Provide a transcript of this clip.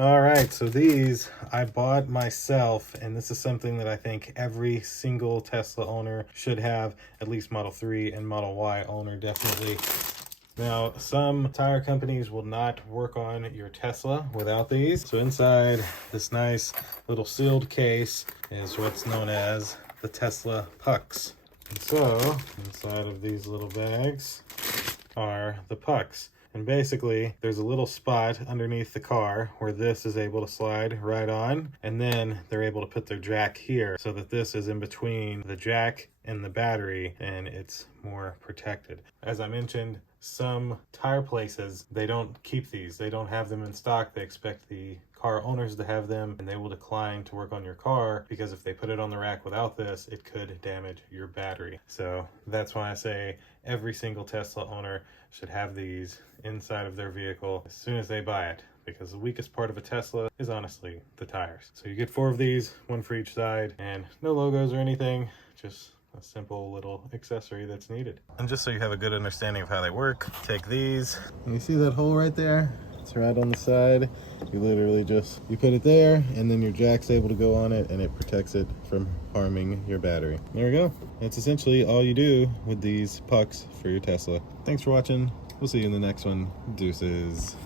All right, so these I bought myself, and this is something that I think every single Tesla owner should have, at least Model 3 and Model Y owner definitely. Now, some tire companies will not work on your Tesla without these. So inside this nice little sealed case is what's known as the Tesla pucks. And so inside of these little bags are the pucks. And basically, there's a little spot underneath the car where this is able to slide right on, and then they're able to put their jack here so that this is in between the jack and the battery, and it's more protected. As I mentioned, some tire places, they don't keep these. They don't have them in stock. They expect the car owners to have them, and they will decline to work on your car because if they put it on the rack without this, it could damage your battery. So that's why I say every single Tesla owner should have these inside of their vehicle as soon as they buy it, because the weakest part of a Tesla is honestly the tires. So you get 4 of these, 1 for each side, and no logos or anything, just a simple little accessory that's needed. And just so you have a good understanding of how they work, take these, and you see that hole right there? It's right on the side. You literally just, you put it there, and then your jack's able to go on it, and it protects it from harming your battery. There we go. That's essentially all you do with these pucks for your Tesla. Thanks for watching. We'll see you in the next one. Deuces.